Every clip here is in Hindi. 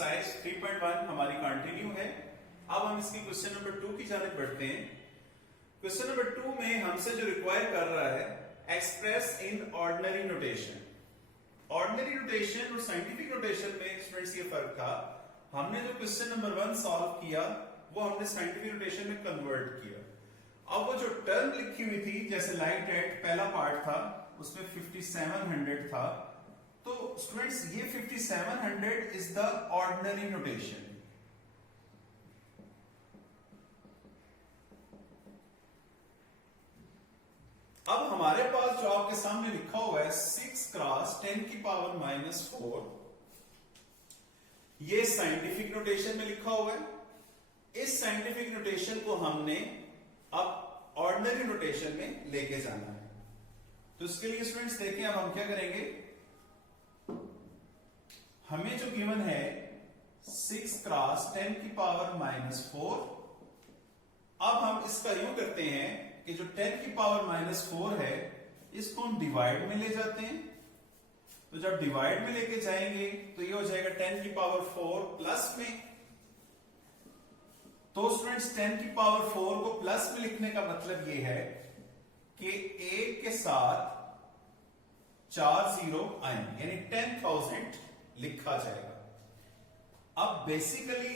एक्सरसाइज 3.1 हमारी कंटिन्यू है। अब हम इसकी क्वेश्चन नंबर 2 की जानिब बढ़ते हैं। क्वेश्चन नंबर 2 में हमसे जो रिक्वायर कर रहा है express in ordinary notation. Ordinary notation और साइंटिफिक नोटेशन में स्टूडेंट्स ये फर्क था। हमने जो क्वेश्चन नंबर 1 सॉल्व किया वो हमने साइंटिफिक नोटेशन में कन्वर्ट किया। अब वो जो टर्म लिखी हुई थी, जैसे लाइट एट पहला पार्ट था उसमें 5700 था, तो स्टूडेंट्स ये 5700 इज द ऑर्डिनरी नोटेशन। अब हमारे पास जो आपके सामने लिखा हुआ है 6 क्रॉस 10 की पावर -4, ये साइंटिफिक नोटेशन में लिखा हुआ है। इस साइंटिफिक नोटेशन को हमने अब ऑर्डिनरी नोटेशन में लेके जाना है। तो इसके लिए स्टूडेंट्स देखें, अब हम क्या करेंगे, हमें जो गिवन है 6 क्रॉस 10 की पावर -4। अब हम इसका यूं करते हैं कि जो 10 की पावर -4 है इसको हम डिवाइड में ले जाते हैं। तो जब डिवाइड में लेके जाएंगे तो ये हो जाएगा 10 की पावर 4 प्लस में। तो स्टूडेंट्स 10 की पावर 4 को प्लस में लिखने का मतलब ये है कि 1 के साथ 4 जीरो आएंगे, यानी 10,000 लिखा जाएगा। अब बेसिकली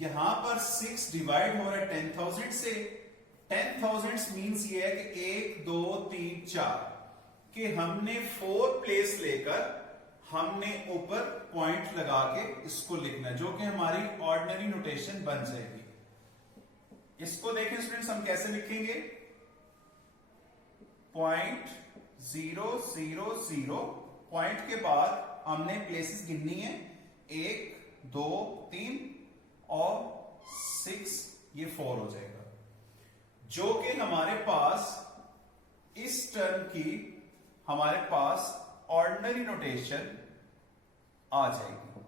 यहां पर 6 डिवाइड हो रहा है 10,000 से। 10,000 मीन्स ये है कि 1 2 3 4 कि हमने 4 प्लेस लेकर हमने ऊपर पॉइंट लगा के इसको लिखना है, जो कि हमारी ऑर्डिनरी नोटेशन बन जाएगी। इसको देखें स्टूडेंट्स, हम कैसे लिखेंगे, 0.000 पॉइंट के बाद हमने प्लेसेस गिननी है, 1 2 3 और 6, ये 4 हो जाएगा, जो कि हमारे पास इस टर्म की हमारे पास ऑर्डिनरी नोटेशन आ जाएगी।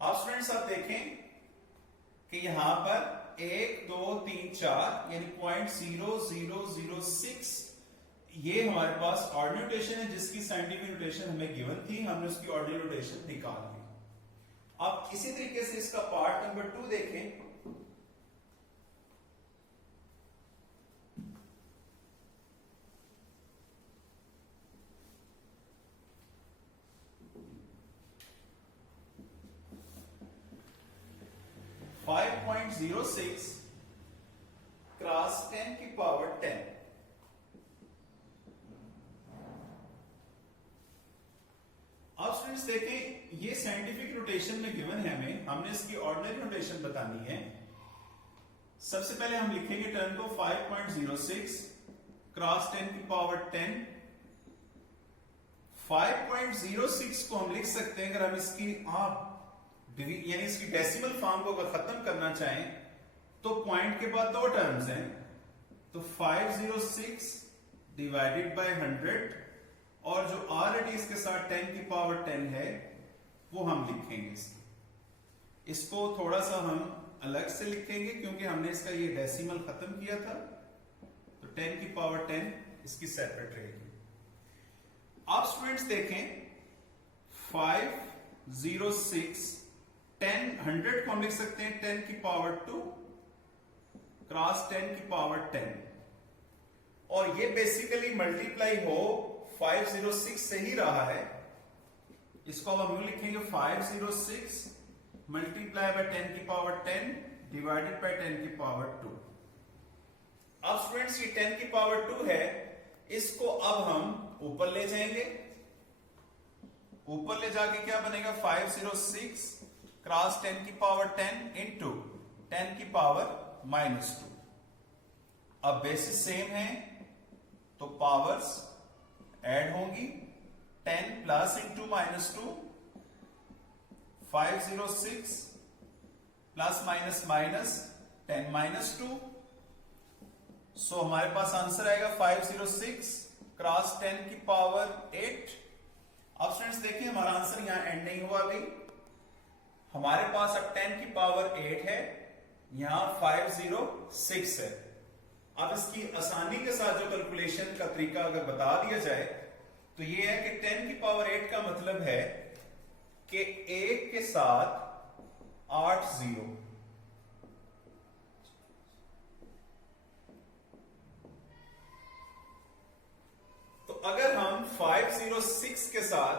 अब स्टूडेंट्स आप देखें कि यहां पर 1 2 3 4 यानी 0.0006 ये हमारे पास ऑर्डिनरी नोटेशन है, जिसकी साइंटिफिक नोटेशन हमें गिवन थी, हमने उसकी ऑर्डिनरी नोटेशन निकाल ली। अब इसी तरीके से इसका पार्ट नंबर 2 देखें। .06 क्रॉस 10 की पावर 10। अब स्टूडेंट्स देखें, ये साइंटिफिक नोटेशन में गिवन है हमें, हमने इसकी ऑर्डिनरी नोटेशन बतानी है। सबसे पहले हम लिखेंगे टर्म को 5.06 क्रॉस 10 की पावर 10। 5.06 को हम लिख सकते हैं, अगर हम इसकी यानी इसकी डेसिमल फॉर्म को अगर खत्म करना चाहें तो पॉइंट के बाद 2 टर्म्स हैं, तो 506 डिवाइडेड बाय 100 और जो ऑलरेडी इसके साथ 10 की पावर 10 है वो हम लिखेंगे। इसको थोड़ा सा हम अलग से लिखेंगे क्योंकि हमने इसका ये डेसिमल खत्म किया था, तो 10 की पावर 10 इसकी सेपरेट रहेगी। आप स्टूडेंट्स देखें 506 10 100 को हम लिख सकते हैं 10 की पावर 2 क्रॉस 10 की पावर 10, और ये बेसिकली मल्टीप्लाई हो 506 से ही रहा है। इसको अब हम लिखेंगे 506 मल्टीप्लाई बाय 10 की पावर 10 डिवाइडेड बाय 10 की पावर 2। अब स्टूडेंट्स ये 10 की पावर 2 है, इसको अब हम ऊपर ले जाएंगे। ऊपर ले जाके क्या बनेगा, 506 क्रॉस 10 की पावर 10 इंटू 10 की पावर -2। अब बेसिस सेम है तो पावर्स ऐड होंगी, 10 plus into -2, 506 plus minus minus 10 -2, सो हमारे पास आंसर आएगा 506 क्रॉस 10 की पावर 8। अब स्टूडेंट्स देखिए, हमारा आंसर यहां एंड नहीं हुआ अभी, हमारे पास अब 10 की पावर 8 है, यहां 506 है। अब इसकी आसानी के साथ जो कैलकुलेशन का तरीका अगर बता दिया जाए तो ये है कि 10 की पावर 8 का मतलब है कि 1 के साथ 8 जीरो। तो अगर हम 506 के साथ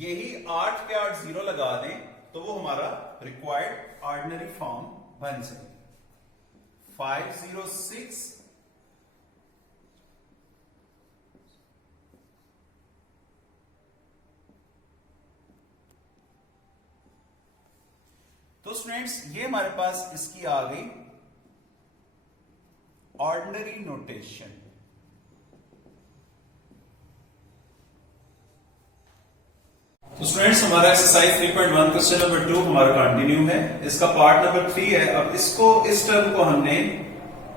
यही 8 के 8 जीरो लगा दें तो वो हमारा रिक्वायर्ड ऑर्डिनरी फॉर्म बन जाएगी। 506 तो स्टूडेंट्स ये हमारे पास इसकी आ गई ऑर्डिनरी नोटेशन। तो स्टूडेंट्स हमारा एक्सरसाइज 3.1 क्वेश्चन नंबर 2 हमारा कंटिन्यू है। इसका पार्ट नंबर 3 है। अब इसको इस टर्म को हमने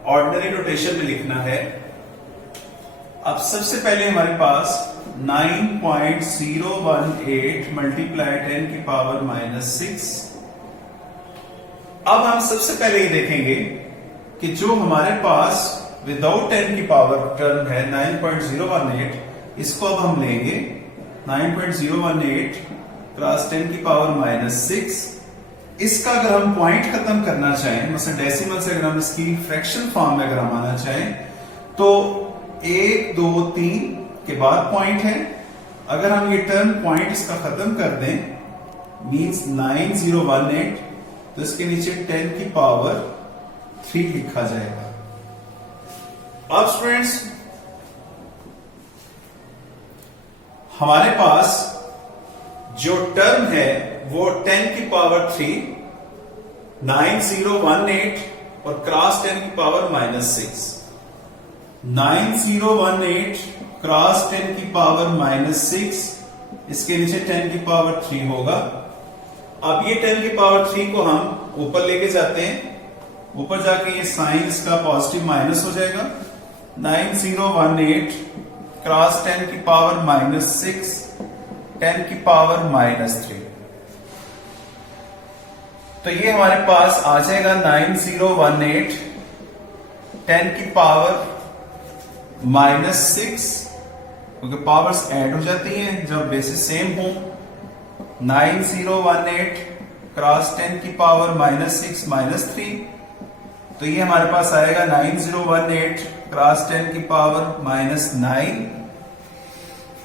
ऑर्डिनरी नोटेशन में लिखना है। अब सबसे पहले हमारे पास 9.018 मल्टीप्लाई 10 की पावर -6। अब हम सबसे पहले ये देखेंगे कि जो हमारे पास विदाउट 10 की पावर टर्म है 9.018, इसको अब हम लेंगे 9.018 क्रॉस 10 की पावर -6। इसका अगर हम पॉइंट खत्म करना चाहें, मतलब डेसिमल से अगर हम इसकी फ्रैक्शन फॉर्म में अगर हम आना चाहें तो 1 2 3 के बाद पॉइंट है। अगर हम ये टर्म पॉइंट इसका खत्म कर दें मींस 9018, तो इसके नीचे 10 की पावर 3 लिखा जाएगा। अब स्टूडेंट्स हमारे पास जो टर्म है वो 10 की पावर 3, 9018 और क्रॉस 10 की पावर -6। 9018 क्रॉस 10 की पावर -6, इसके नीचे 10 की पावर 3 होगा। अब ये 10 की पावर 3 को हम ऊपर लेके जाते हैं, ऊपर जाके ये साइन इसका पॉजिटिव माइनस हो जाएगा। 9018 क्रॉस 10 की पावर -6, 10 की पावर -3। तो ये हमारे पास आ जाएगा 9018 10 की पावर -6, क्योंकि पावर्स ऐड हो जाती हैं जब बेसिस सेम हो। 9018 क्रॉस 10 की पावर -6 -3, तो ये हमारे पास आएगा 9018 क्रॉस 10 की पावर -9।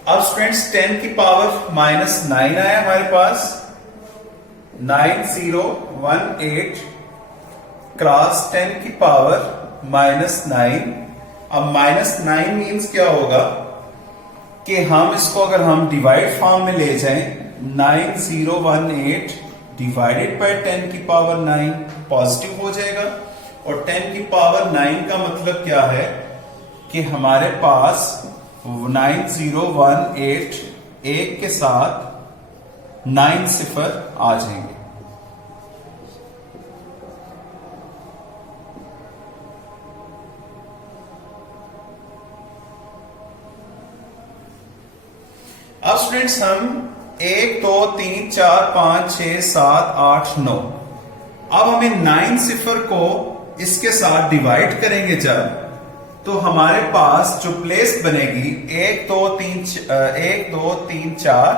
अब स्टूडेंट्स 10 की पावर -9 आया हमारे पास। 9018 क्रॉस 10 की पावर -9। अब -9 मीन्स क्या होगा कि हम इसको अगर हम डिवाइड फॉर्म में ले जाएं, 9018 डिवाइडेड बाय 10 की पावर 9 पॉजिटिव हो जाएगा। और 10 की पावर 9 का मतलब क्या है कि हमारे पास 9018 1 के साथ 9 सिफर आ जाएंगे। अब स्टूडेंट्स हम 1 2 3 4 5 6 7 8 9, अब हमें 9 सिफर को इसके साथ डिवाइड करेंगे जब, तो हमारे पास जो प्लेस बनेगी 1 2 3 4,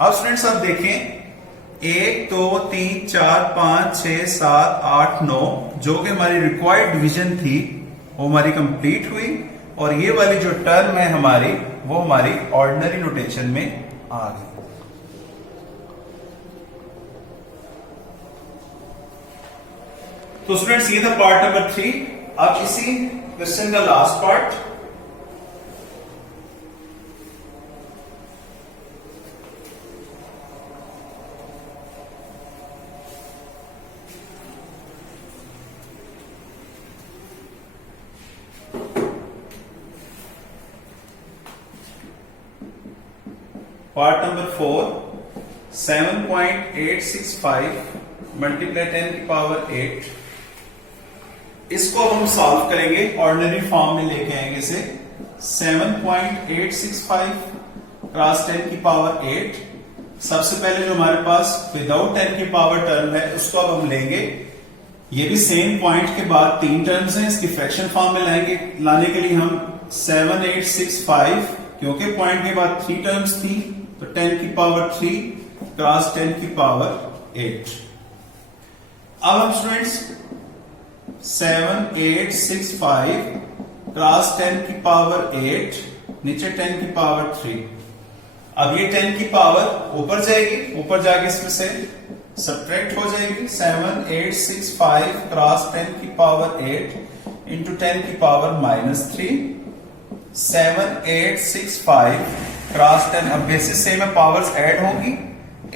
अब स्टूडेंट्स आप देखें 1 2 3 4 5 6 7 8 9 जो कि हमारी रिक्वायर्ड डिवीजन थी वो हमारी कंप्लीट हुई। और ये वाली जो टर्म है हमारी वो हमारी ऑर्डिनरी नोटेशन में आ गई। तो स्टूडेंट्स ये था पार्ट नंबर 3। अब इसी क्वेश्चन का last part, part number 4 7.865 multiply 10 की पावर 8। इसको हम सॉल्व करेंगे, ऑर्डिनरी फॉर्म में लेके आएंगे इसे। 7.865 क्रॉस 10 की पावर 8, सबसे पहले जो हमारे पास विदाउट 10 की पावर टर्म है उसको अब हम लेंगे। ये भी सेम पॉइंट के बाद 3 टर्म्स हैं, इसकी फ्रैक्शन फॉर्म में लाने के लिए हम 7865, क्योंकि पॉइंट के बाद 3 टर्म्स थी तो 10 की पावर 3 क्रॉस 10 की पावर 8। अब हम स्टूडेंट्स 7865 क्रॉस 10 की पावर 8 नीचे 10 की पावर 3। अब ये 10 की पावर ऊपर जाएगी, ऊपर जाके इसमें से सब्ट्रैक्ट हो जाएगी। 7865 क्रॉस 10 की पावर 8 इंटू 10 की पावर -3। 7865 क्रॉस 10, अब बेसिस सेम है, पावर्स ऐड होंगी,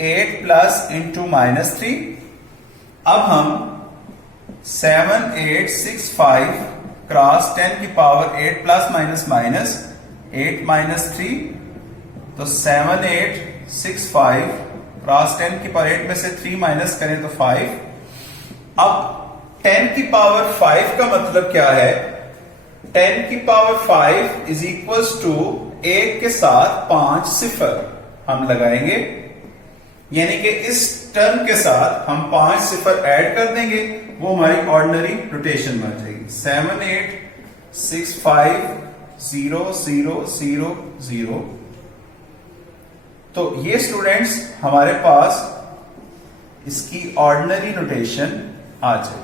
8 प्लस इंटू -3। अब हम 7865 क्रॉस 10 की पावर 8 प्लस माइनस माइनस 8 -3, तो 7865 क्रॉस 10 की पावर 8 में से 3 माइनस करें तो 5। अब 10 की पावर 5 का मतलब क्या है? 10 की पावर 5 इज इक्वल्स टू 1 के साथ 5 सिफर हम लगाएंगे, यानी कि इस टर्म के साथ हम 5 सिफर ऐड कर देंगे, वो हमारी ऑर्डिनरी रोटेशन बन जाएगी। 7865 0 0 0 0। तो ये स्टूडेंट्स हमारे पास इसकी ऑर्डिनरी नोटेशन आ जाए।